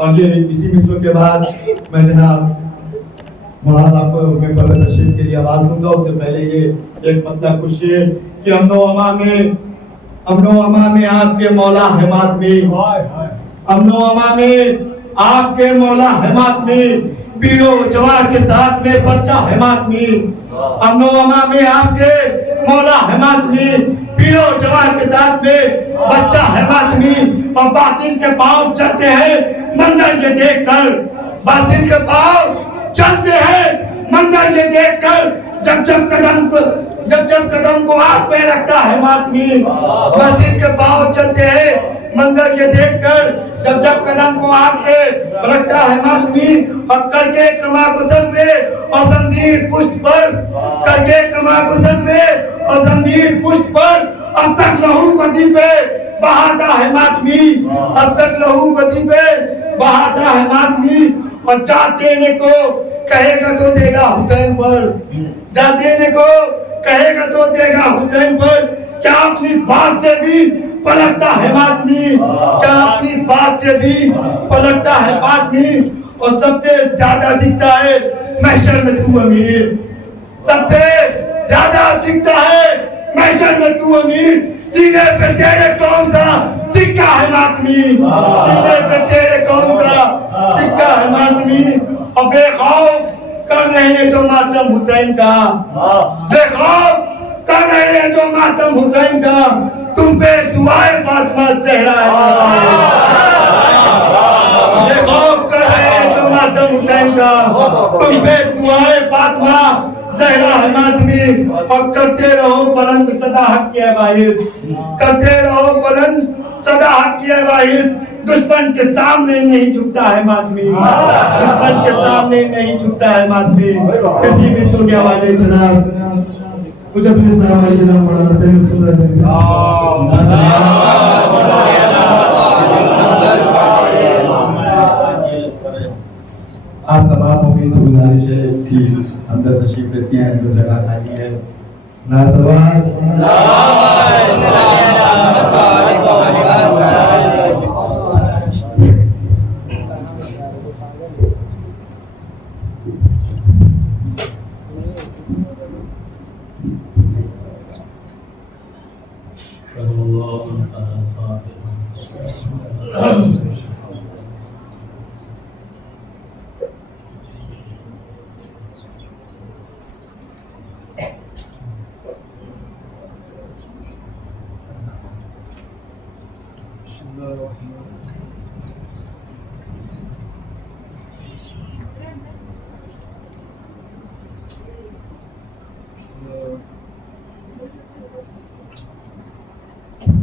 اور یہ اسی مصرع کے بعد میں جناب مولانا صاحب کو ممبر پر تشریف کے لیے آواز دوں گا. اس سے پہلے یہ ایک مطلع کچھ شعر کہ امن و امان میں آپ کے مولا ہے ماتمی, امن و امان میں آپ کے مولا ہے ماتمی, پیڑو جوار کے ساتھ میں بچہ ہے ماتمی, امن و امان میں آپ کے مولا ہے ماتمی, پیڑو جوار کے ساتھ میں بچہ ہے ماتمی. اور باطل کے پاؤں چلتے ہیں منظر یہ دیکھ کر, باطل کے پاؤں چلتے ہیں منظر یہ دیکھ کر, جب جب قدم کو آپ پہ رکھتا ہے ماتمی. باطل کے پاؤں چلتے ہیں منظر یہ دیکھ کر, جب قدم کو آپ پہ رکھتا ہے ماتمی. اور کر کے کما گزر پہ اور زنجیر پشت پر, کر کے کما گزر پہ اور زنجیر پشت پر, اب تک لہو بدی پہ بہاتا ہے ماتمی, اب تک لہو بدی پہ بہاتا ہے ماتمی. اور جا دینے کو کہے گا تو دے گا حسین پر, جا دینے کو کہے گا تو دے گا حسین پر. کیا اپنی بات سے بھی پلٹتا ہے ماتمی, کیا اپنی بات سے بھی پلٹتا ہے ماتمی. اور سب سے زیادہ دکھتا ہے محشر میں تو امیر, سب سے زیادہ دکھتا ہے محشر میں تو امیر. سینے پہ تیرے کون سا سکہ ہے ماتمی, سینے پہ تیرے کون سا سکہ ہے ماتمی. اور بے خوف کر رہے ہیں جو ماتم حسین کا, بے خوف کر رہے ہیں جو ماتم حسین کا, تم پہ دعائے فاطمہ زہرا ہے ماتمی. بے خوف کر رہے ہیں جو ماتم حسین کا, تم پہ دعائے فاطمہ زہرا ہے ماتمی. اور کرتے رہو بلند صدا حق کی واحد, کرتے رہو بلند صدا حق کی واحد. دشمن کے سامنے نہیں جھکتا ہے ماتمی, دشمن کے سامنے نہیں جھکتا ہے ماتمی. اسی مصرع کے حوالے جناب کچھ اپنے السلام علیہ جناب مولانا آپ تمام امید و گزارش ہے کہ اندر تشریف لیتے ہیں, جو جگہ خالی ہے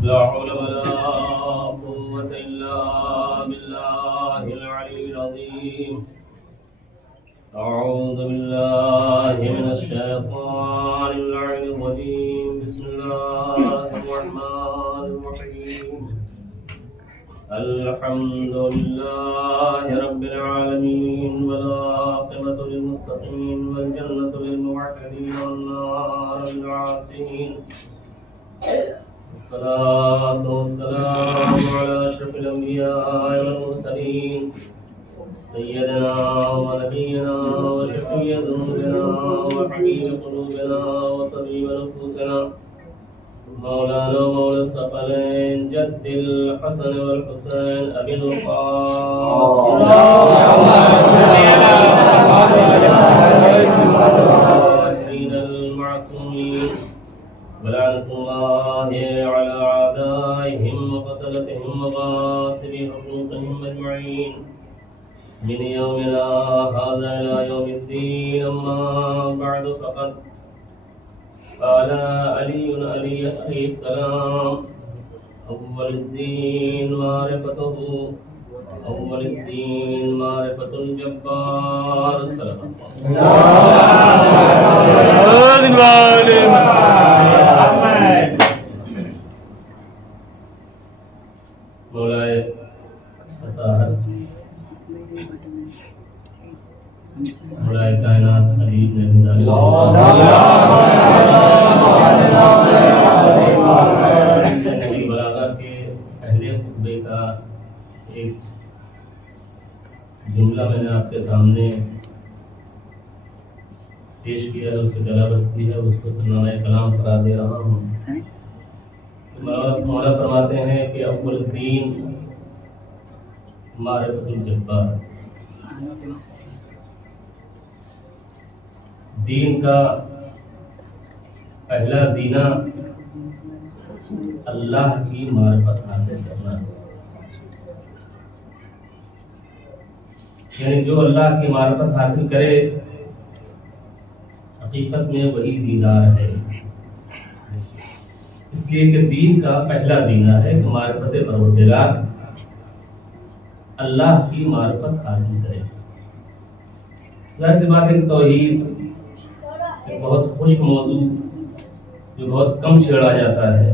لا حول ولا قوة إلا بالله العلي العظيم. أعوذ بالله من الشيطان اللعين الرجيم. بسم الله الرحمن الرحيم. الحمد لله رب العالمين, والعاقبة للمتقين, والجنة للموحدين, والنار للعاصين. الصلاة والسلام على أشرف الأنبياء والمرسلين, سيدنا ونبينا وشفيع ذنوبنا وحبيب قلوبنا وطبيب نفوسنا, مولانا مولى الثقلين, جد الحسن والحسين أبي القاسم المعصومين, ولعنة الله على أعدائهم وقتلتهم وغاصب حقوقهم أجمعين, من يومنا هذا إلى يوم الدين. أما بعد, فقد قال علي عليه السلام: أول الدين معرفته, أول الدين معرفة الجبار. صلى مولائے فصاحت, مولائے کائنات علی بن ابی طالب بلاغہ کے پہلے خطبے کا ایک جملہ میں نے آپ کے سامنے پیش کیا ہے، اس کی تلاوت کی ہے، اس کو سرنامہ کلام قرار دے رہا ہوں۔ مولا فرماتے ہیں کہ اول دین معرفت الجبار، دین کا پہلا زینہ اللہ کی معرفت حاصل کرنا ہے، یعنی جو اللہ کی معرفت حاصل کرے حقیقت میں وہی دیندار ہے۔ اس لیے کہ دین کا پہلا زینہ ہے کہ معرفت پروردگار، اللہ کی معرفت حاصل کرے۔ ظاہر سی بات ہے، توحید ایک بہت خشک موضوع جو بہت کم چھیڑا جاتا ہے،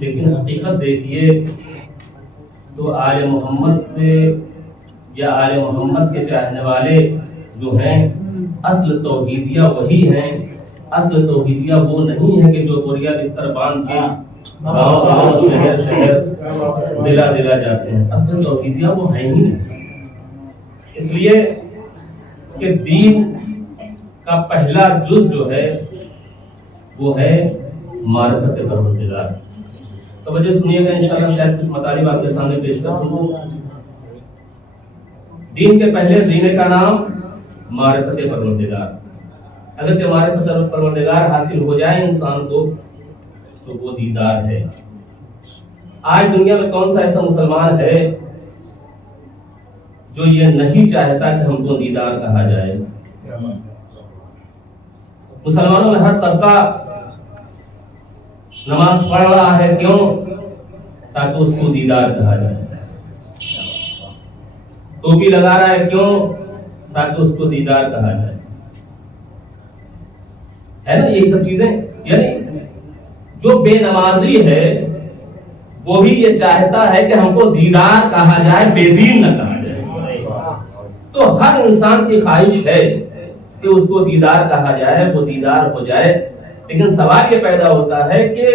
لیکن حقیقت دیکھیے تو آل محمد سے یا آل محمد کے چاہنے والے جو ہیں اصل توحیدیہ وہی ہیں۔ اصل توحیدیہ وہ نہیں ہے کہ جو بوریا بستر باندھ کے گاؤں شہر ضلع جاتے ہیں، اصل توحیدیہ وہ ہیں ہی نہیں۔ اس لیے کہ دین کا پہلا جز جو ہے وہ ہے معرفت پروردگار۔ توجہ سنیے گا، انشاءاللہ شاید کچھ مطالب آپ کے سامنے پیش کر سکوں۔ دین کے پہلے زینے کا نام معرفت پروردگار۔ اگرچہ معرفت پروردگار حاصل ہو جائے انسان کو تو وہ دیندار ہے۔ آج دنیا میں کون سا ایسا مسلمان ہے جو یہ نہیں چاہتا کہ ہم کو دیندار کہا جائے؟ مسلمانوں میں ہر طبقہ نماز پڑھ رہا ہے، کیوں؟ تاکہ اس کو دیندار کہا جائے۔ ٹوپی لگا رہا ہے، کیوں؟ تاکہ اس کو دیندار کہا جائے، ہے نا؟ یہ سب چیزیں، یعنی جو بے نمازی ہے وہ بھی یہ چاہتا ہے کہ ہم کو دیندار کہا جائے، بے دین نہ کہا جائے۔ تو ہر انسان کی خواہش ہے کہ اس کو دیندار کہا جائے، وہ دیندار ہو جائے، لیکن سوال یہ پیدا ہوتا ہے کہ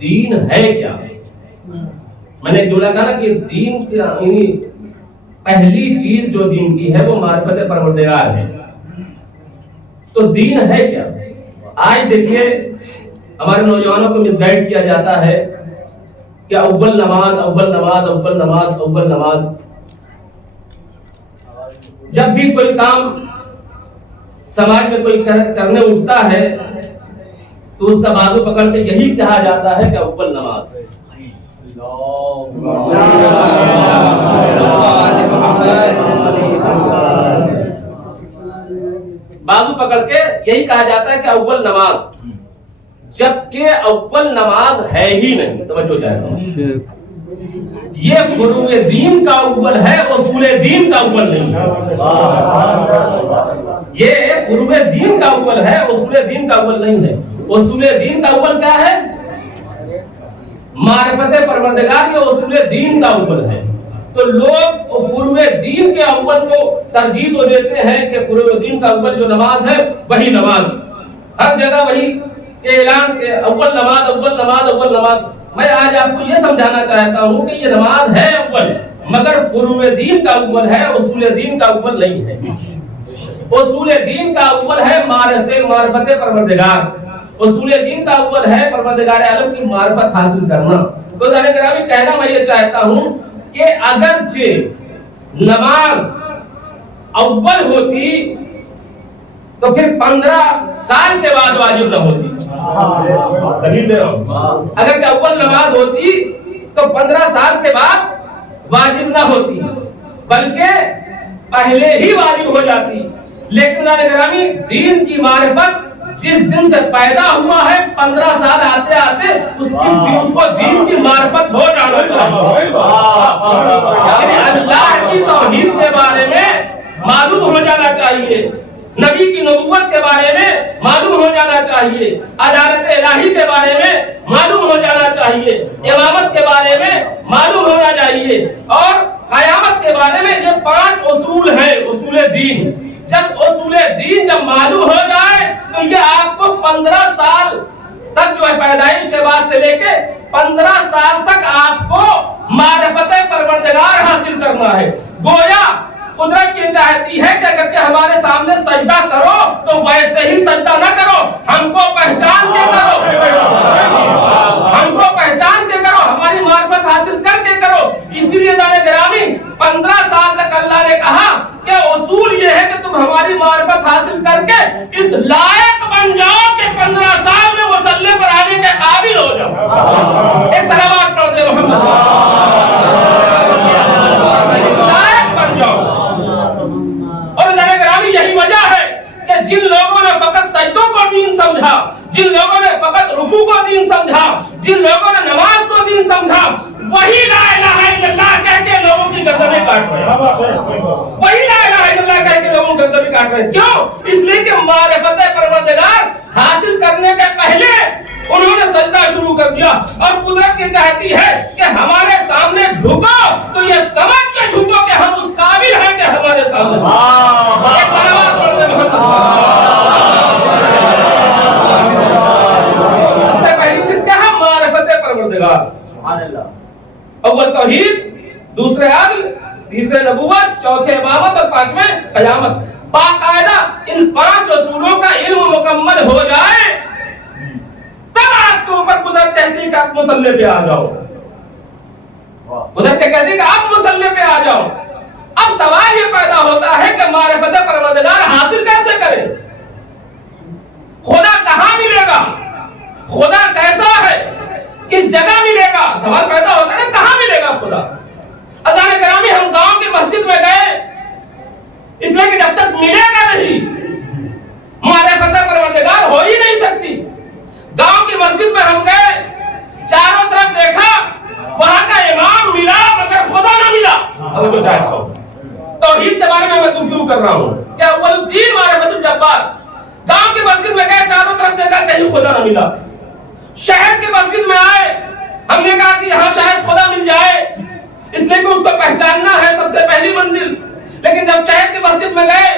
دین ہے کیا؟ میں نے جو کہا نا کہ دین کی پہلی چیز جو دین کی ہے وہ معرفت پروردگار ہے۔ تو دین ہے کیا؟ آج دیکھیے ہمارے نوجوانوں کو مس گائیڈ کیا جاتا ہے کہ اول نماز، اول نماز، اول نماز، اول نماز۔ جب بھی کوئی کام سماج میں کوئی کرنے اٹھتا ہے تو اس کا بازو پکڑ کے یہی کہا جاتا ہے کہ اول نماز۔ بازو پکڑ کے یہی کہا جاتا ہے کہ اول نماز، جبکہ اول نماز ہے ہی نہیں۔ توجہ چاہتا ہوں، یہ فروع دین کا اول ہے، اصول دین کا اول نہیں ہے۔ یہ فروع دین کا اول ہے، اصول دین کا اول نہیں ہے۔ اصول دین کا اول کیا ہے؟ معرفت پروردگار، یہ اصول دین کا اول ہے۔ تو لوگ فروع دین کے اول کو ترجیح تو دیتے ہیں کہ فروع دین کا اول جو نماز ہے وہی نماز، ہر جگہ وہی اعلان کے اول نماز، اول نماز، اول نماز۔ میں آج آپ کو یہ سمجھانا چاہتا ہوں کہ یہ نماز ہے اول، مگر فروع دین کا اول ہے، اصول دین کا اول نہیں ہے۔ اصول دین کا اول ہے معرفت پروردگار، اصول دین کا اول ہے پروردگار عالم کی معرفت حاصل کرنا۔ تو ذرا گرامی کہنا میں یہ چاہتا ہوں کہ اگرچہ نماز اول ہوتی تو پھر 15 سال کے بعد واجب نہ ہوتی۔ دلیل دے رہا ہوں، اگرچہ اول نماز ہوتی تو 15 سال کے بعد واجب نہ ہوتی، بلکہ پہلے ہی واجب ہو جاتی۔ لیکن ذرا گرامی دین کی معرفت جس دن سے پیدا ہوا ہے 15 سال آتے آتے اس کو دین کی معرفت ہو جانا چاہیے، یعنی اللہ کی توحید کے بارے میں معلوم ہو جانا چاہیے، نبی کی نبوت کے بارے میں معلوم ہو جانا چاہیے، عدالت الہی کے بارے میں معلوم ہو جانا چاہیے، امامت کے بارے میں معلوم ہونا چاہیے، اور قیامت کے بارے میں۔ یہ 5 اصول ہیں اصول دین۔ جب اصول دین جب معلوم ہو جائے تو یہ آپ کو 15 سال تک جو ہے پیدائش کے بعد سے لے کے 15 سال تک آپ کو معرفت پروردگار حاصل کرنا ہے۔ گویا قدرت یہ چاہتی ہے کہ اگرچہ ہمارے سامنے سجدہ کرو تو ویسے ہی سجدہ نہ کرو، ہم کو پہچان کے کرو، ہم کو پہچان کے کرو، ہماری معرفت حاصل کر کے کرو۔ اسی لیے جانے گرامی 15 سال تک اللہ نے کہا کہ اصول یہ ہے کہ تم ہماری معرفت حاصل کر کے اس لائق بن جاؤ کہ 15 سال میں مصلی پر آنے کے قابل ہو جاؤ۔ ایک صلوات پڑھ دے محمد، اس لائق بن جاؤ۔ اور جانے گرامی یہی وجہ ہے کہ جن لوگوں نے فقط سجدوں کو دین سمجھا، جن لوگوں نے فقط رکوع کو دین سمجھا، جن لوگوں نے نماز کو دین سمجھا، وہی لا الہ الا اللہ کہہ کے لوگوں کی گردنیں کاٹ رہے ہیں، وہی لا الہ الا اللہ کہہ کے لوگوں کی گردنیں کاٹ رہے ہیں۔ کیوں؟ اس لیے کہ معرفت پروردگار حاصل کرنے کے پہلے انہوں نے سجدہ شروع کر دیا، اور قدرت یہ چاہتی ہے کہ ہمارے سامنے جھکو تو یہ سمجھ کے جھکو کہ ہم اس قابل ہیں کہ ہمارے سامنے صلوات پڑھ دے محمد۔ سب سے پہلی چیز کیا ہے؟ معرفت پروردگار۔ اول توحید، دوسرے عدل، تیسرے نبوت، چوتھے امامت اور پانچویں قیامت۔ باقاعدہ ان 5 اصولوں کا علم مکمل ہو جائے تب آپ کے اوپر قدرت کہتی ہے کہ آپ مصلی پہ آ جاؤ، قدرت کہتی ہے کہ آپ مصلی پہ آ جاؤ۔ اب سوال یہ پیدا ہوتا ہے کہ معرفت پروردگار حاصل کیسے کرے؟ خدا کہاں ملے گا؟ خدا کیسا ہے؟ کس جگہ ملے گا؟ سوال پیدا ہوتا ہے کہاں ملے گا خدا؟ اذان گرامی ہم گاؤں کی مسجد میں گئے اس لیے کہ جب تک ملے گا نہیں معرفت پروردگار ہو ہی نہیں سکتی۔ گاؤں کی مسجد میں ہم گئے، چاروں طرف دیکھا، وہاں کا امام ملا مگر خدا نہ ملا۔ اب جو جائے توحید کے بارے میں گفتگو کر رہا ہوں کہ اول الدین معرفت الجبار۔ گاؤں کی مسجد میں گئے، چاروں طرف دیکھا، کہیں خدا نہ ملا۔ شہر کی مسجد میں آئے، ہم نے کہا کہ یہاں شاید خدا مل جائے، اس لیے کہ اس کو پہچاننا ہے سب سے پہلی منزل۔ لیکن جب شہر کی مسجد میں گئے،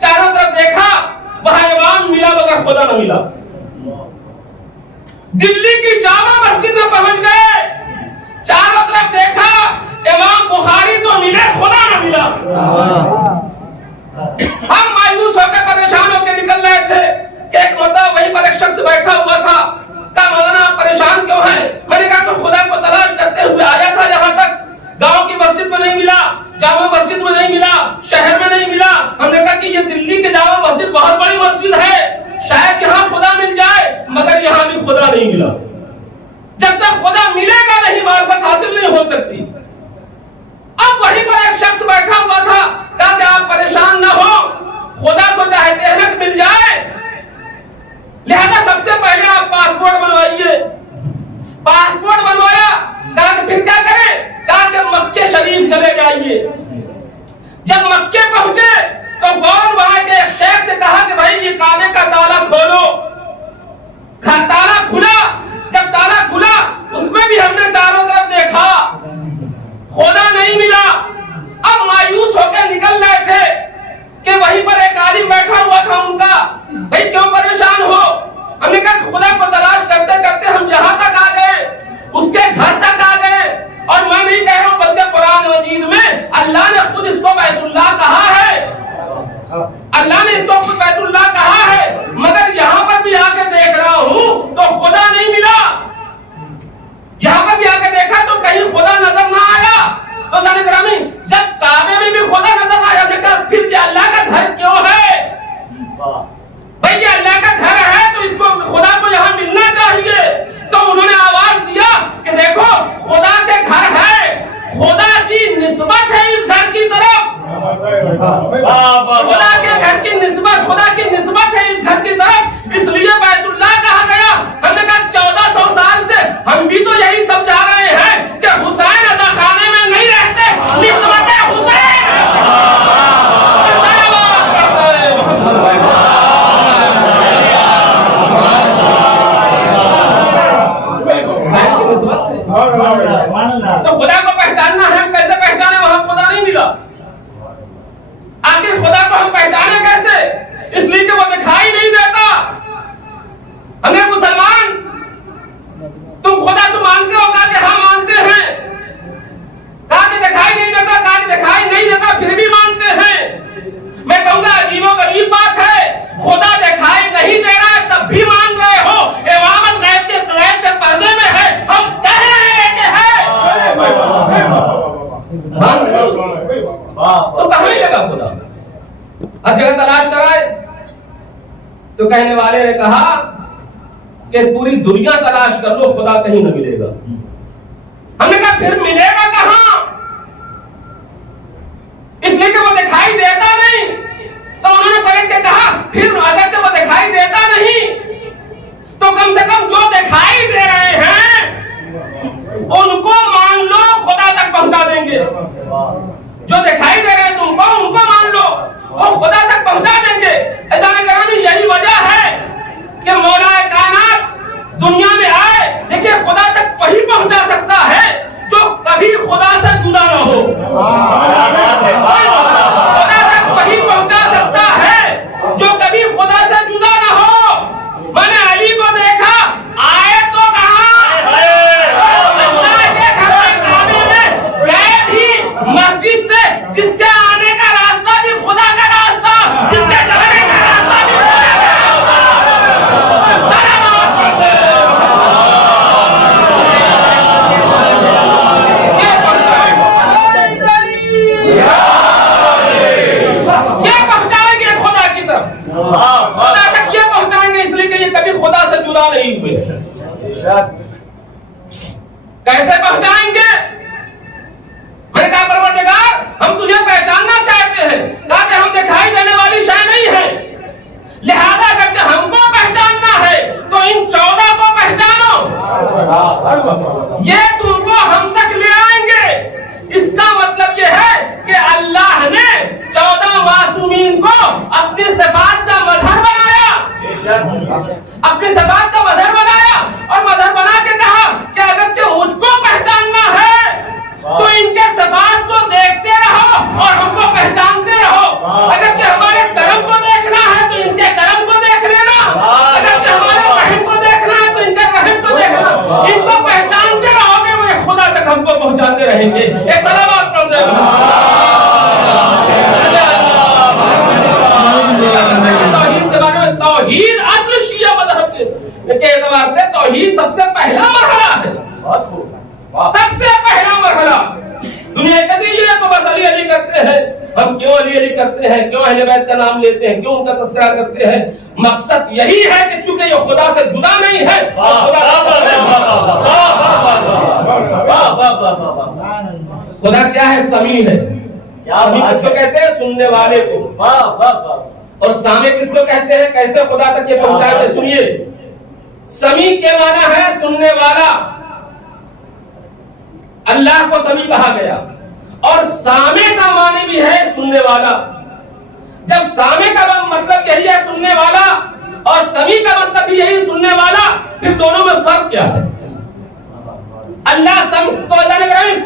چاروں طرف دیکھا، وہاں امام ملا مگر خدا نہ ملا۔ دلی کی جامع مسجد میں پہنچ گئے، چاروں طرف دیکھا، امام بخاری تو ملے، خدا نہ ملا۔ ہم مایوس ہو کے پریشان ہو کے نکل رہے تھے کہ ایک مرتبہ وہیں پر ایک شخص بیٹھا ہوا تھا، کہا مولانا آپ پریشان کیوں ہیں؟ میں نے کہا کہ خدا کو تلاش کرتے ہوئے آیا تھا یہاں تک، گاؤں کی مسجد میں نہیں ملا، جامع مسجد میں نہیں ملا، شہر میں نہیں ملا۔ ہم نے کہا کہ یہ دلی کی جامع مسجد بہت بڑی مسجد ہے، شاید یہاں خدا مل جائے، مگر یہاں بھی خدا نہیں ملا۔ جب تک خدا ملے گا نہیں معرفت حاصل نہیں ہو سکتی۔ اب وہیں پر ایک شخص بیٹھا ہوا تھا، کہا کہ آپ پریشان نہ ہو، خدا کو چاہے جنت مل جائے، لہذا سب سے پہلے آپ پاسپورٹ بنوائیے۔ پاسپورٹ بنوایا، کہا کہ پھر کیا کریں؟ کہا کہ مکے شریف چلے جائیے۔ جب مکے پہنچے تو فوراً وہاں کے ایک شیخ سے کہا کہ بھائی یہ کعبے کا تالا کھولو۔ تالا کھلا، جب تالا کھلا اس میں بھی ہم نے چاروں طرف دیکھا، خدا نہیں ملا۔ اب مایوس ہو کے نکل رہے تھے کہ وہیں پر ایک عالم بیٹھا ہوا تھا، ان کا بھائی کیوں پریشان ہو؟ ہم نے کہا خدا کو تلاش کرتے کرتے ہم یہاں تک آ گئے، اس کے گھر تک آ گئے، اور میں نہیں کہہ رہا ہوں بلکہ قرآن مجید میں اللہ نے خود اس کو بیت اللہ کہا ہے، اللہ نے اس کو خود بیت اللہ کہا ہے، مگر یہاں پر بھی آ کے دیکھ رہا ہوں تو خدا نہیں ملا۔ یہاں پر بھی آ کے دیکھا تو کہیں خدا نظر نہ آیا۔ تو سارے گرامی جب کعبے میں بھی خدا نظر آیا، ہم نے کہا پھر یہ اللہ کا گھر کیوں ہے؟ بھئی یہ اللہ کا گھر ہے تو اس کو خدا کو یہاں ملنا چاہیے۔ تو انہوں نے آواز دیا کہ دیکھو خدا کے گھر ہے، خدا کی نسبت ہے اس گھر کی طرف، خدا کے گھر کی نسبت، خدا کی نسبت ہے اس گھر کی طرف، اس لیے بیت اللہ کہا گیا۔ ہم نے کہا 1400 سال سے ہم بھی تو یہی سمجھا رہے ہیں کہ حسین ادا خانے میں نہیں رہتے، نسبت حسین ہے۔ تو خدا کو پہچاننا ہے، ہم کیسے پہچانے؟ وہاں خدا نہیں ملا۔ آخر خدا کو ہم پہچانے کیسے؟ اس لیے کہ وہ دکھائی نہیں دیتا۔ ہمیں مسلمان تم خدا تو مانتے ہو؟ کہا کہ ہاں مانتے ہیں۔ کہا کہ دکھائی نہیں دیتا؟ کہا کہ دکھائی نہیں دیتا پھر بھی مانتے تو کہاں ملے گا خدا؟ ہر جگہ تلاش کرائے تو کہنے والے نے کہا کہ پوری دنیا تلاش کر لو خدا کہیں نہ ملے گا. ہم نے کہا پھر ملے گا کہاں؟ اس لیے کہ وہ دکھائی دیتا نہیں. تو انہوں نے پلٹ کے کہا پھر اگرچہ وہ دکھائی دیتا نہیں تو کم سے کم جو دکھائی دے رہے ہیں ان کو مان لو, خدا تک پہنچا دیں گے. جو دکھائی دے رہے ہیں تم کو ان کو مان لو, وہ خدا تک پہنچا دیں گے. عزیزان گرامی یہی وجہ ہے کہ مولا کائنات دنیا میں آئے. دیکھیے خدا تک وہی پہنچا سکتا ہے جو کبھی خدا سے جدا نہ ہو. خدا تک وہی پہنچا سکتا ہے جو کبھی خدا سے جدا نہ ہو. میں نے علی کو دیکھا, آئے تو کہاں, اللہ کے گھر کعبے میں گئے بھی مسجد سے. جس کے آنے کا راستہ بھی خدا کا راستہ, جس کے جانے کا راستہ بھی خدا کا راستہ. یہ پہنچائیں گے خدا کی طرف, خدا تک یہ پہنچائیں گے, اس لیے کہ یہ کبھی خدا سے جدا نہیں ہوئے. کیسے پہنچائیں گے؟ میں نے کہا پروردگار ہم تجھے پہچاننا چاہتے ہیں, تاکہ ہم دکھائی دینے والی شے نہیں ہے. لہذا اگرچہ ہم کو پہچاننا ہے تو ان 14 کو پہچانو. یہ تم کو ہم تک لے آئیں گے. اس کا مطلب یہ ہے کہ اللہ نے 14 معصومین کو اپنی صفات کا مظہر بنایا, اپنی صفات کا مظہر بنایا, اور مظہر بنا کے کہا کہ اگرچہ مجھ کو پہچاننا ہے تو ان کے صفات کو دیکھتے رہو اور ہم کو پہچانتے رہو. اگرچہ ہمارے کرم کو دیکھنا ہے تو ان کے کرم کو دیکھ لینا, اگرچہ ہمارے رحم کو دیکھنا ہے تو ان کے رحم کو دیکھنا. ان کو پہچانتے رہو گے وہ خدا تک ہم کو پہنچاتے رہیں گے. ایک سلامات پڑھ دیں. توحید کے بارے میں, توحید اصل شیعہ مذہب کے اعتبار سے توحید سب سے پہلا مرحلہ ہے. سب سے پہلا مرحلہ. دنیا کہتی ہے تو بس علی علی کرتے ہیں. ہم کیوں علی علی کرتے ہیں, کیوں اہل بیت کا نام لیتے ہیں, کیوں ان کا تذکرہ کرتے ہیں؟ مقصد یہی ہے کہ چونکہ یہ خدا سے جدا نہیں ہے. خدا کیا ہے؟ سمیع ہے. سمیع کس کو کہتے ہیں؟ سننے والے کو. اور سامع کس کو کہتے ہیں؟ کیسے خدا تک یہ پہنچائے؟ سنیے, سمیع کے معنی ہے سننے والا. اللہ کو سمیع کہا گیا. اور سامع کا معنی بھی ہے سننے والا. جب سامع کا مطلب یہی ہے سننے والا اور سمیع کا مطلب بھی یہی سننے والا, پھر دونوں میں فرق کیا ہے؟ اللہ تو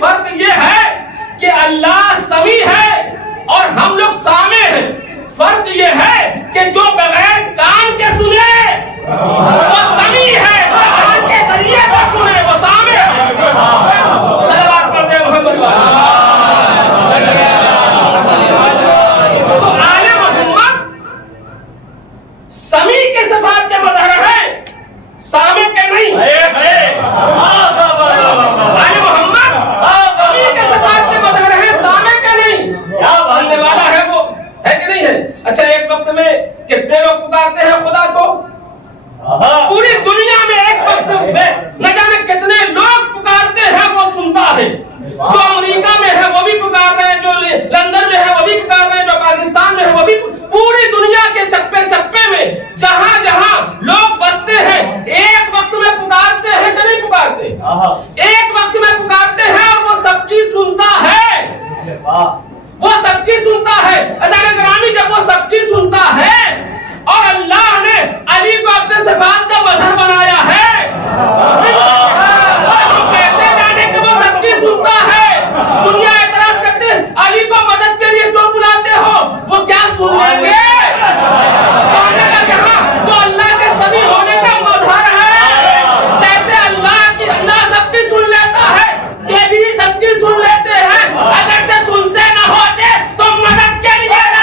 فرق یہ ہے کہ اللہ سمیع ہے اور ہم لوگ سامع ہیں. فرق یہ ہے کہ جو بغیر کان کے سنے وہ سمیع ہے, کان کے ذریعے سے سنے وہ سامع ہے. صلوات پڑھتے ہیں محمد. تو آل محمد سمیع کے صفات کے مظہر ہے, سامع کے نہیں. آل محمد سمیع کے صفات کے مظہر ہے, سامع کے نہیں. سننے والا ہے وہ, ہے کہ نہیں ہے؟ اچھا, ایک وقت میں کتنے لوگ پکارتے ہیں خدا کو؟ پوری دنیا میں ایک وقت میں نہ جانے کتنے لوگ پکارتے ہیں, وہ سنتا ہے. جو امریکہ میں ہے وہ بھی پکار رہے ہیں, جو لندن میں ہے وہ بھی پکار رہے ہیں, جو پاکستان میں ہے وہ بھی. پوری دنیا کے چپے چپے میں جہاں جہاں لوگ بستے ہیں ایک وقت میں پکارتے ہیں کہ نہیں پکارتے؟ ایک وقت میں پکارتے ہیں اور وہ سب کی سنتا ہے. وہ سب کی سنتا ہے. عزیزان گرامی, جب وہ سب کی سنتا ہے اور اللہ نے علی کو اپنے صفات کا مظہر بنایا ہے, ہم کیسے جانے کہ وہ سب کی سنتا ہے؟ دنیا اعتراض کرتے ہیں علی کو مدد کے لیے کیوں بلاتے ہو, وہ کیا سن لیں گے؟ وہ اللہ کے سمیع ہونے کا مظہر ہے. جیسے اللہ سب کی سن لیتا ہے, یہ بھی سب کی سن لیتے ہیں. اگرچہ سنتے نہ ہوتے تو مدد کے لیے نہ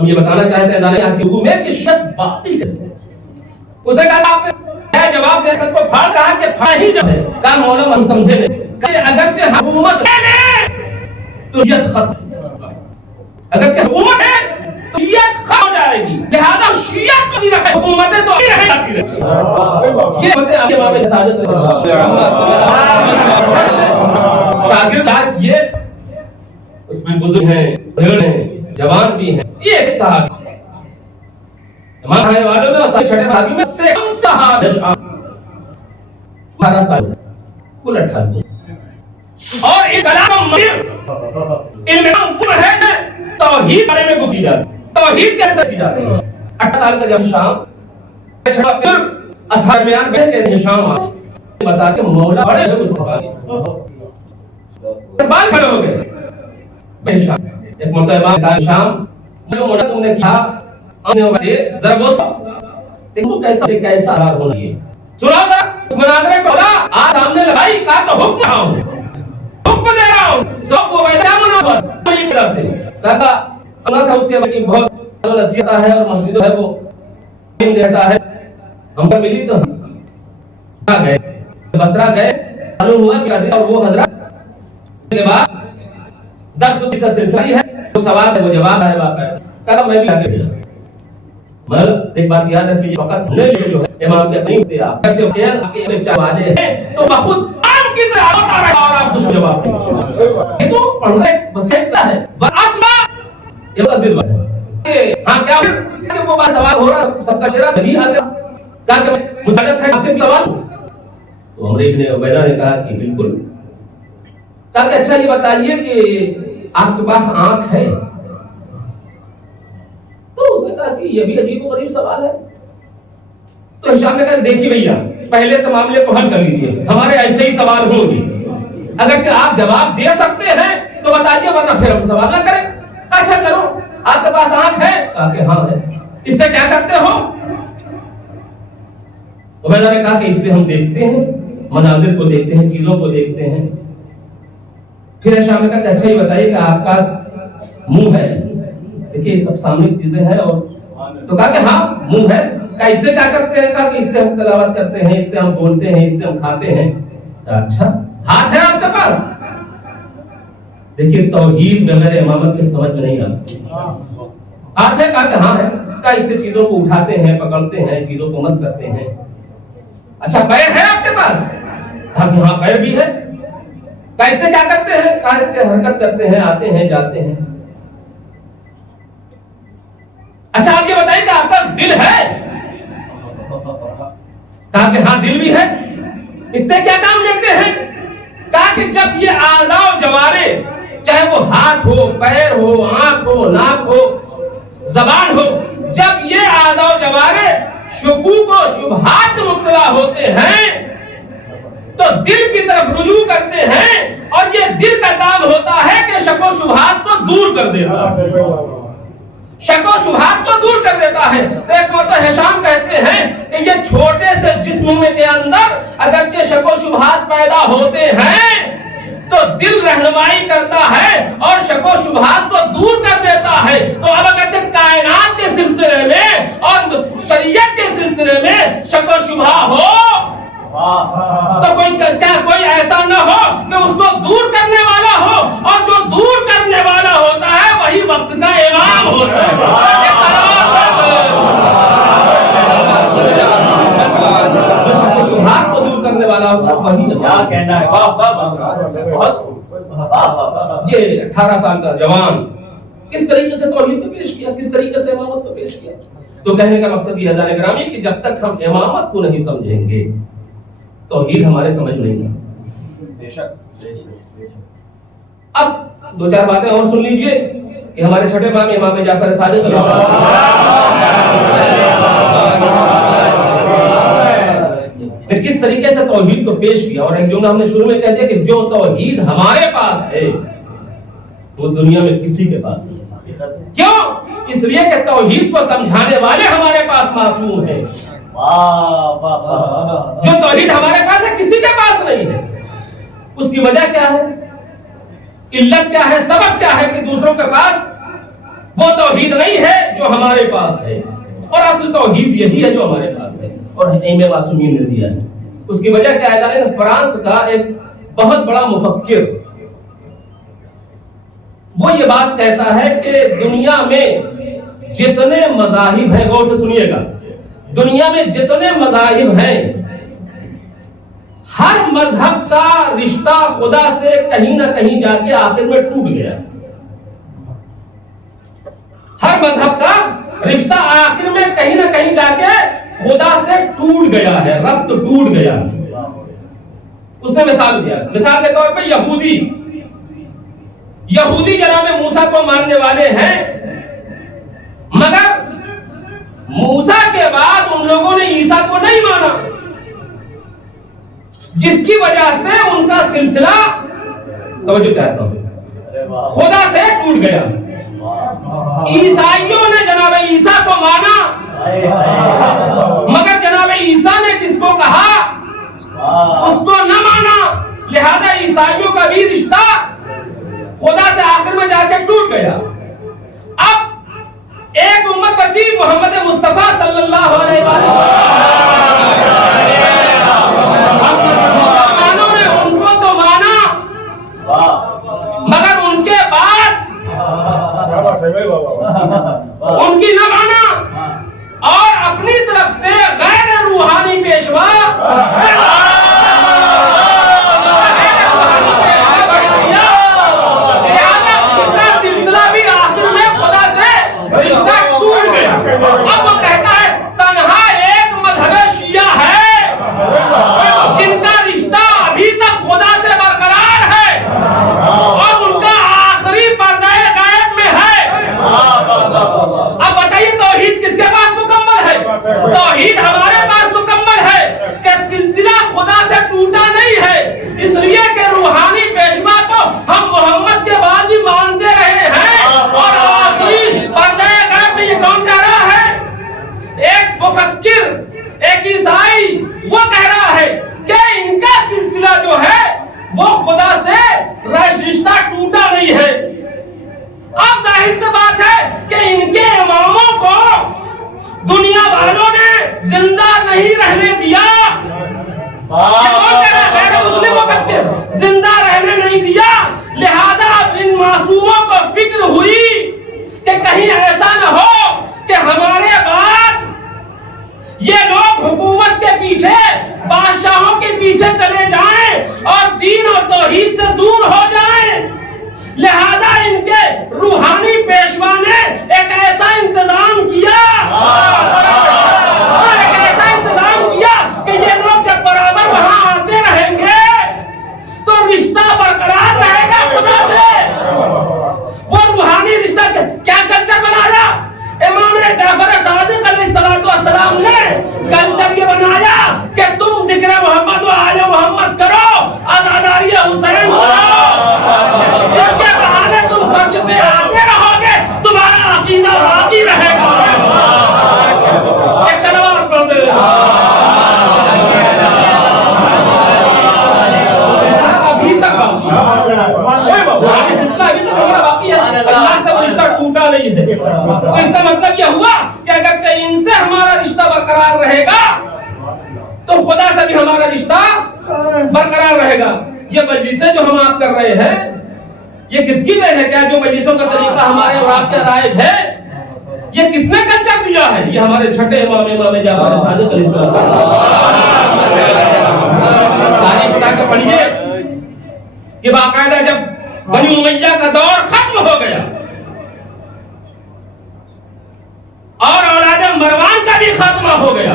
ہم یہ بتانا چاہتے ہیں جانے کی حکومت کی شد باقی ہے. اسے کہا آپ نے جواب دے کر کو پھاڑ کہا کہ پھاڑ ہی جو ہے کہا مولا ہم سمجھے نہیں کہ اگرچہ حکومت ہے تو یہ ختم، اگرچہ حکومت ہے تو شیعت ختم ہو جائے گی، لہذا شیعت کو نہیں رکھے حکومتیں تو نہیں رہے گی. یہ باتیں آپ کے بابے سعادت شاگرد یہ اس میں بزرگ ہیں، بڑے ہیں، جوان بھی ہیں. یہ ایک صحابی امام رہنے والوں میں اور سب چھٹے صحابی میں سے کم صحابی 12 سال کل 18 اور ایک کلام میر امام پر ہے توحید بارے میں گفتگو کی جاتی ہے. توحید کیسے کی جاتی ہے؟ 18 سال کا جب شام چھٹا پھر اصحاب بیان بیٹھے کہ شام بتا کے مولا بڑے لوگ اس بات کھڑے ہو گئے. بے شام ایک مرتبہ امام شام جو مولا تم نے کہا آنے سے ذرا بوسا دیکھو کیسا حال ہونا ہے. سنا ذرا اس مناظرے کو آج سامنے لگائی کہا تو حکم رہا ہوں، حکم دے رہا ہوں سب کو ویسا مناظر میری طرف سے کہا اللہ تھا اس کے بعد بہت نصیحت ہے اور مسجد ہے وہ دیتا ہے. ہم پر ملی تو ہم گئے بصرہ گئے معلوم ہوا کہ اور وہ حضرت کے بعد درس کا سلسلہ ہے وہ سوال ہے وہ جواب ہے واقعہ کہا میں بھی آگے گیا. مگر ایک بات یاد رکھیے فقط ہم نے جو ہے امام کے نہیں ہوتے آپ جب کہ آپ کے چاہے ہیں تو بخود آپ کی طرح ہوتا رہا اور آپ خوش جواب یہ تو پڑھنا ایک وسیلہ ہے اصلا یہ بات دل بات ہے. ہاں کیا کہ وہ بات سوال ہو رہا سب کا چہرہ تبھی آ گیا کہا کہ مجاہد ہے حاصل سوال تو عمر ابن عبیدہ نے کہا کہ بالکل. کہا کہ اچھا یہ بتائیے کہ آپ کے پاس آنکھ ہے؟ تو اس نے کہا کہ یہ بھی عجیب و غریب سوال ہے. تو ہشام نے کہا دیکھیے بھیا پہلے سے معاملے کو حل کر لیجیے ہمارے ایسے ہی سوال ہوں گے اگرچہ آپ جواب دے سکتے ہیں تو بتائیے ورنہ پھر ہم سوال نہ کریں. اچھا کرو آپ کے پاس آنکھ ہے؟ کہا کہ ہاں ہے. اس سے کیا کرتے ہو؟ عبیدہ نے کہا کہ اس سے ہم دیکھتے ہیں مناظر کو دیکھتے ہیں چیزوں کو دیکھتے ہیں. پھر ہشام نے کہا کہ اچھا یہ بتائیے کہ آپ کا منہ ہے؟ دیکھیے سب سامنے کی چیزیں ہیں اور تو کہا کہ ہاں منہ ہے. کہا اس سے کیا کرتے ہیں؟ کہا کہ اس سے ہم تلاوت کرتے ہیں اس سے ہم بولتے ہیں اس سے ہم کھاتے ہیں. اچھا ہاتھ ہے آپ کے پاس؟ دیکھیے توحید میں میرے امامت کے سمجھ میں نہیں آ سکتی. ہاتھ ہے؟ کہا کہ ہاں ہے. کہا اس سے چیزوں کو اٹھاتے ہیں پکڑتے ہیں چیزوں کو مس کرتے ہیں. اچھا پیر ہے آپ کے پاس؟ کہا کہ ہاں پیر بھی ہے. کہا اس سے کیا کرتے ہیں؟ کہا اس سے حرکت کرتے ہیں آتے ہیں جاتے ہیں. اچھا آپ یہ بتائیں کہ آپ کا دل ہے؟ کہا کہ ہاں دل بھی ہے. اس سے کیا کام لیتے ہیں؟ کہا کہ جب یہ اعضاء و جوارے چاہے وہ ہاتھ ہو پیر ہو آنکھ ہو ناک ہو زبان ہو جب یہ اعضاء و جوارے شکوک و شبہات مبتلا ہوتے ہیں تو دل کی طرف رجوع کرتے ہیں اور یہ دل کا کام ہوتا ہے کہ شک و شبہات کو دور کر دیتا ہے. شک و شبہات کو دور کر دیتا ہے. تو ایک مرتبہ ہشام کہتے ہیں کہ یہ چھوٹے سے جسم کے اندر اگرچہ شک و شبہات پیدا ہوتے ہیں تو دل رہنمائی کرتا ہے اور شک و شبہات کو دور کر دیتا ہے. تو اب اگرچہ کائنات کے سلسلے میں اور شریعت کے سلسلے میں شک و شبہ ہو تو کوئی ایسا نہ ہو کہ اس کو دور کرنے والا ہو اور جو دور کرنے والا ہوتا ہے وہی وقت کا امام ہوتا ہے. جو شک و شبہات کو دور کرنے والا ہوتا ہے وہی کیا کہنا ہے. یہ 18 سال کا جوان کس طریقے سے توحید کو پیش کیا کس طریقے سے امامت کو پیش کیا. تو کہنے کا مقصد یہ ہے گرامی کہ جب تک ہم امامت کو نہیں سمجھیں گے توحید ہمارے سمجھ میں نہیں آتی. بے شک. اب 2-4 باتیں اور سن لیجئے کہ ہمارے چھٹے امام امام جعفر صادق علیہ نے کس طریقے سے توحید کو پیش کیا. اور ایک جملہ ہم نے شروع میں کہہ دیا کہ جو توحید ہمارے پاس ہے وہ دنیا میں کسی کے پاس نہیں. کیوں؟ اس لیے کہ توحید کو سمجھانے والے ہمارے پاس معصوم ہیں. جو توحید ہمارے پاس ہے کسی کے پاس نہیں ہے. اس کی وجہ کیا ہے علت کیا ہے سبب کیا ہے کہ دوسروں کے پاس وہ توحید نہیں ہے جو ہمارے پاس ہے، اور اصل توحید یہی ہے جو ہمارے پاس ہے اور امام معصومین نے دیا ہے۔ اس کی وجہ کیا ہے؟ فرانس کا ایک بہت بڑا مفکر وہ یہ بات کہتا ہے کہ دنیا میں جتنے مذاہب ہیں، غور سے سنیے گا، دنیا میں جتنے مذاہب ہیں ہر مذہب کا رشتہ خدا سے کہیں نہ کہیں جا کے آخر میں ٹوٹ گیا۔ ہر مذہب کا رشتہ آخر میں کہیں نہ کہیں جا کے خدا سے ٹوٹ گیا ہے، ربط ٹوٹ گیا۔ اس نے مثال دیا، مثال کے طور پہ یہودی جناب موسیٰ کو ماننے والے ہیں، مگر موسیٰ کے بعد ان لوگوں نے عیسیٰ کو نہیں مانا، جس کی وجہ سے ان کا سلسلہ، توجہ چاہتا ہوں، خدا سے ٹوٹ گیا۔ عیسائیوں نے جناب عیسیٰ کو مانا، مگر جناب عیسیٰ نے جس کو کہا اس کو نہ مانا، لہذا عیسائیوں کا بھی رشتہ خدا سے آخر میں جا کے ٹوٹ گیا۔ اب ایک امت بچی محمد مصطفیٰ صلی اللہ علیہ وسلم، مسلمانوں نے ان کو تو مانا، مگر ان کے بعد ان کی نہ مانا اور اپنی طرف سے غیر روحانی پیشوا اب وہ کہتا ہے تنہا ایک مذہب شیعہ ہے جن کا رشتہ ابھی تک خدا سے برقرار ہے اور ان کا آخری پردہ غائب میں ہے۔ اب بتائیے توحید کس کے پاس مکمل ہے؟ توحید ہمارے پاس مکمل ہے کہ سلسلہ خدا سے ٹوٹا نہیں ہے، اس لیے کہ روحانی پیشوا کو ہم محمد کے بعد بھی مانتے رہے ہیں اور آخری پردہ غائب میں یہ کون کہہ رہا ہے؟ ایک مفکر، ایک عیسائی، وہ کہہ رہا ہے کہ ان کا سلسلہ جو ہے وہ خدا سے رشتہ ٹوٹا نہیں ہے۔ اب ظاہر سی بات ہے کہ ان کے اماموں کو دنیا والوں نے زندہ نہیں رہنے دیا۔ یہ کون کہہ رہا ہے؟ غیر مسلم مفکر، زندہ رہنے نہیں دیا، لہذا ان معصوموں کو فکر ہوئی کہ کہیں ایسا نہ ہو کہ ہمارے بعد یہ لوگ حکومت کے پیچھے، بادشاہوں کے پیچھے چلے جائیں اور دین اور توحید سے دور ہو جائیں، لہذا ان کے روحانی پیشوا نے ایک ایسا انتظام کیا کہ یہ لوگ جب برابر وہاں آتے رہیں گے تو رشتہ برقرار رہے گا خدا سے۔ وہ روحانی رشتہ کیا کلچر بنایا امام جعفر صادق علیہ السلام نے؟ کلچر یہ بنایا کہ تم ذکر محمد و آل محمد کرو، عزاداری حسین کرو، اس کے بہانے تم فرش پہ آتے رہو گے، تمہارا عقیدہ باقی رہے گا۔ ایک سلوات پڑھتے ہیں۔ ابھی تک اللہ سے وہ رشتہ ٹوٹا نہیں ہے، تو اس کا مطلب یہ ہوا کہ اگرچہ ان سے ہمارا رشتہ برقرار رہے گا تو خدا سے بھی ہمارا رشتہ برقرار رہے گا۔ یہ مجلسیں جو ہم آپ کر رہے ہیں یہ کس کی دین ہے؟ کیا جو مجلسوں کا طریقہ ہمارے اور آپ کے رائج ہے یہ کس نے کلچر دیا ہے؟ یہ ہمارے چھٹے امام جعفر صادق علیہ السلام۔ تاریخ اٹھا کے پڑھیے کہ باقاعدہ جب بنی امیہ کا دور ختم ہو گیا اور اولاد مروان کا بھی خاتمہ ہو گیا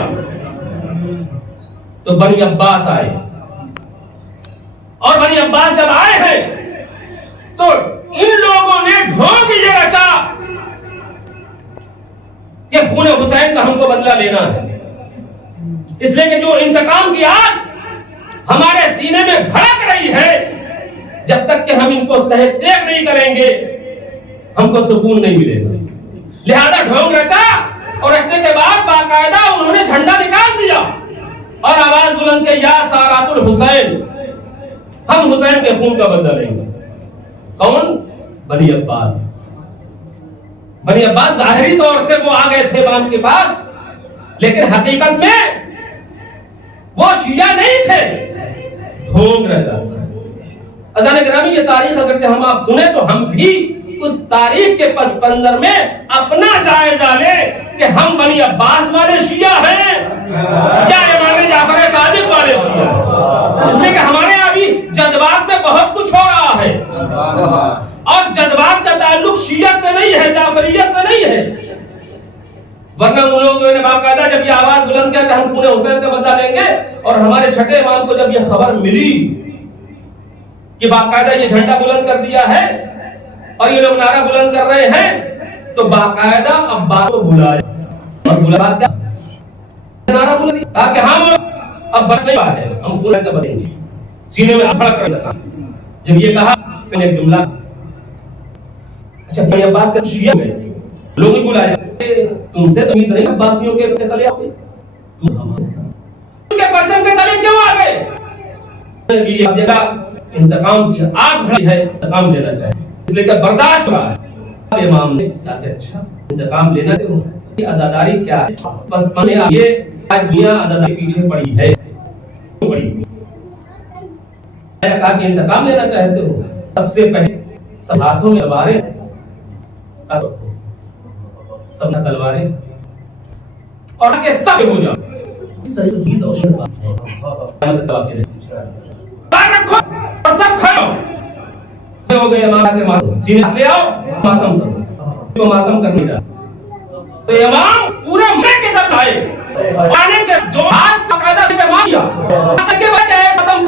تو بنی عباس آئے، اور بنی عباس جب آئے ہیں تو ان لوگوں نے ڈھونگ یہ رچا کہ خون حسین کا ہم کو بدلہ لینا ہے، اس لیے کہ جو انتقام کی آگ ہمارے سینے میں بھڑک رہی ہے، جب تک کہ ہم ان کو تحت دیکھ نہیں کریں گے ہم کو سکون نہیں ملے گا۔ لہذا ڈھونگ رچا اور رچنے کے بعد باقاعدہ انہوں نے جھنڈا نکال دیا اور آواز بلند کہ یا سارات الحسین، ہم حسین کے خون کا بدلہ لیں گے۔ کون؟ بنی عباس۔ بنی عباس ظاہری طور سے وہ آ گئے تھے امام کے پاس، لیکن حقیقت میں وہ شیعہ نہیں تھے، ڈھونگ رچا۔ عزیزان گرامی، یہ تاریخ اگرچہ ہم آپ سنیں تو ہم بھی اس تاریخ کے پس منظر میں اپنا جائزہ لیں کہ ہم بنی عباس والے شیعہ ہیں یا امام جعفر صادق والے شیعہ ہیں۔ اس لیے کہ ہمارے یہاں بھی جذبات میں بہت کچھ ہو رہا ہے، اور جذبات کا تعلق شیعہ سے نہیں ہے، جعفریت سے نہیں ہے، ورنہ ان لوگوں نے باقاعدہ جب یہ آواز بلند کیا کہ ہم پورے حسین کا بدلہ لیں گے، اور ہمارے چھٹے امام کو جب یہ خبر ملی کہ باقاعدہ یہ جھنڈا بلند کر دیا ہے اور یہ لوگ نعرہ بلند کر رہے ہیں، تو باقاعدہ عباس کو بلایا اور بلا کیا نعرہ بلند کہا کہ ہم اب بچ نہیں پائے، ہم پورا کا بدلیں گے۔ سینے میں اپڑ کر رکھا، جب یہ کہا کہ ایک جملہ، اچھا بنی عباس کا شیعہ میں لوگ بلایا، تم سے تو امید نہیں عباسیوں کے تلے آ گئے، تم ان کے پرچم کے تلے کیوں آ گئے؟ یہ اب جگہ انتقام کی آگ بھڑی ہے، انتقام لینا چاہے، اس لیے کہ برداشت ہوا ہے۔ امام نے کہا کہ اچھا انتقام لینا کیوں ہے؟ یہ عزاداری کیا ہے؟ بس میں یہ آج دنیا عزاداری پیچھے پڑی ہے، پڑی ہے۔ میں نے کہا کہ انتقام لینا چاہتے ہو، سب سے پہلے سب ہاتھوں میں تلواریں، سب نہ تلواریں، اور کہ سب ہو جاؤ۔ اس طریقے کی دوشن بات ہے، رکھو اور سب کھڑو سے ہو گئے امام کے ماتم، سینہ لے آؤ ماتم کرو، جو ماتم کرنے جا تو امام پورے ملک کے در آئے، آنے کے دو ہاتھ سقیدہ سے پیمان کیا کے بعد ہے ختم۔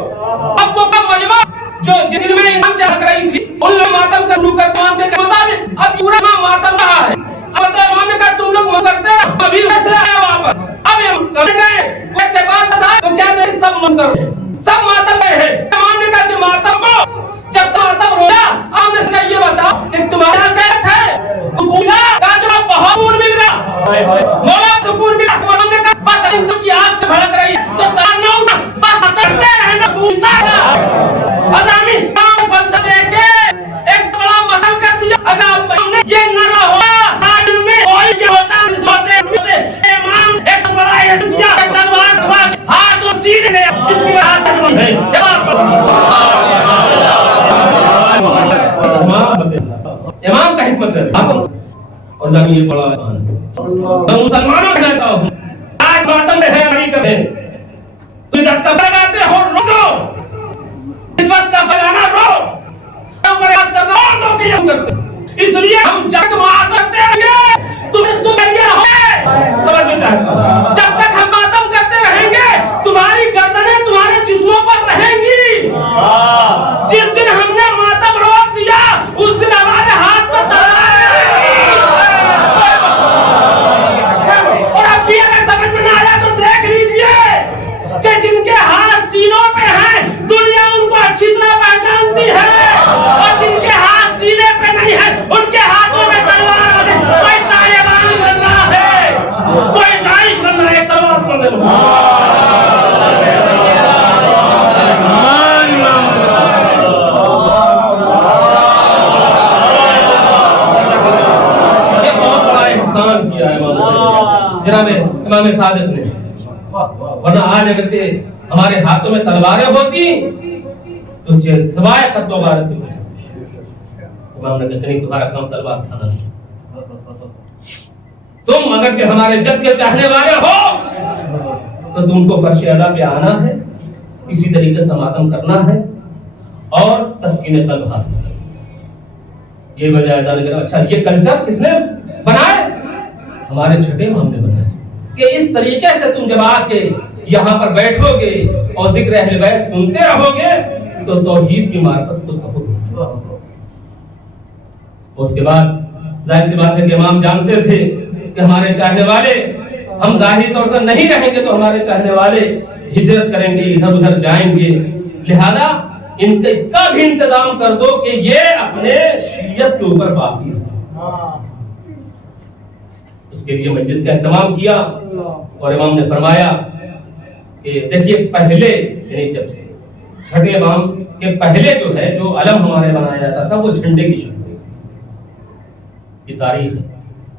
اب وہ پاک وجبہ جو جن میں امام جہاں رہی تھی ان لوگ ماتم کا شروع کرتے امام کے مطابق، اب پورا امام ماتم رہا ہے۔ اب امام نے کہا تم لوگ من کرتے ہیں، ابھی فیصلہ ہے واپس، اب ہم کر گئے کوئی تقاضا ساتھ تو کیا دے سب من کر رہے سب ماتم میں ہے۔ امام نے کہا کہ ماتم کو جب سے ماتم رویا، آپ نے کہا یہ بتاؤ کہ تمہارا کیا ہے؟ تو بولا کہا تمہیں بہت سکون مل رہا، مولا سکون مل رہا۔ امام نے کہا بس تم کی آنکھ سے بھڑک رہی ہے تو تاننا ہونا، بس کرتے رہنا پوچھتا ہے۔ عزامی امام فلسفہ دے کے ایک بڑا مسئلہ کر دیا، اگر ہم نے یہ نہ رہا آج میں کوئی کیا ہوتا ہے، اس وقت امام ایک بڑا احتیا تلوار دبا ہاتھ و سیدھے گیا جس کی وجہ سے نہیں ہے۔ امام کا حکمت ہے اور زمین یہ بڑا میں مسلمانوں سے کہتا ہوں آج ماتم میں ہے نہیں کرتے تو ادھر کفر لگاتے ہو رو دو، اس وقت کفر لانا رو پریاس کرنا اور دو کہ ہم کرتے، اس لیے ہم جب دعا کرتے رہیں گے تم کریے ہوئے توجہ چاہتا ہوں، جب تک ہم ماتم کرتے رہیں گے تمہاری گردنیں تمہارے جسموں پر رہیں گی۔ جس دن ہم نے ماتم روک دیا اس دن ہمارے ہاتھ میں تلوار اور اب بھی اگر سمجھ میں نہ آیا تو دیکھ لیجئے کہ جن کے ہاتھ سینوں پہ ہیں دنیا ان کو اچھی طرح پہچانتی ہے، اور جن کے ہاتھ سینے پہ نہیں ہے ان کے ہاتھوں میں تلوار آ گئی۔ کوئی طالبان بن رہا ہے، کوئی داعش بن رہا ہے، سلوات پڑھنے لگا۔ جناب امام صادق نے، ورنہ آج اگر ہمارے ہاتھوں میں تلواریں ہوتی تو سوائے قتل و غارت کی امام نے کہا نہیں تمہارا کام تلوار کھانا ہے، تم اگرچہ ہمارے جد کے چاہنے والے ہو تو تم کو فرش اعلیٰ پہ آنا ہے، اسی طریقے سے ماتم کرنا ہے اور تسکین قلب حاصل کرنا۔ یہ وجہ ہے۔ اچھا یہ کلچر کس نے بنائے؟ ہمارے چھٹے امام نے بنائے کہ اس طریقے سے تم جب آ کے یہاں پر بیٹھو گے اور ذکر اہل بیت سنتے رہو گے تو توحید کی معرفت کو تفہم ہوگی۔ اس کے بعد ظاہر سی بات ہے کہ امام جانتے تھے کہ ہمارے چاہنے والے، ہم ظاہری طور سے نہیں رہیں گے تو ہمارے چاہنے والے ہجرت کریں گے، ادھر ادھر جائیں گے، لہذا ان کا اس کا بھی انتظام کر دو کہ یہ اپنے شیعت کے اوپر باقی ہے۔ اس کے لیے مجلس کا اہتمام کیا اور امام نے فرمایا کہ دیکھیے پہلے یعنی جب چھٹے امام کے پہلے جو ہے جو علم ہمارے بنایا جاتا تھا وہ جھنڈے کی شکل کی تاریخ ہے،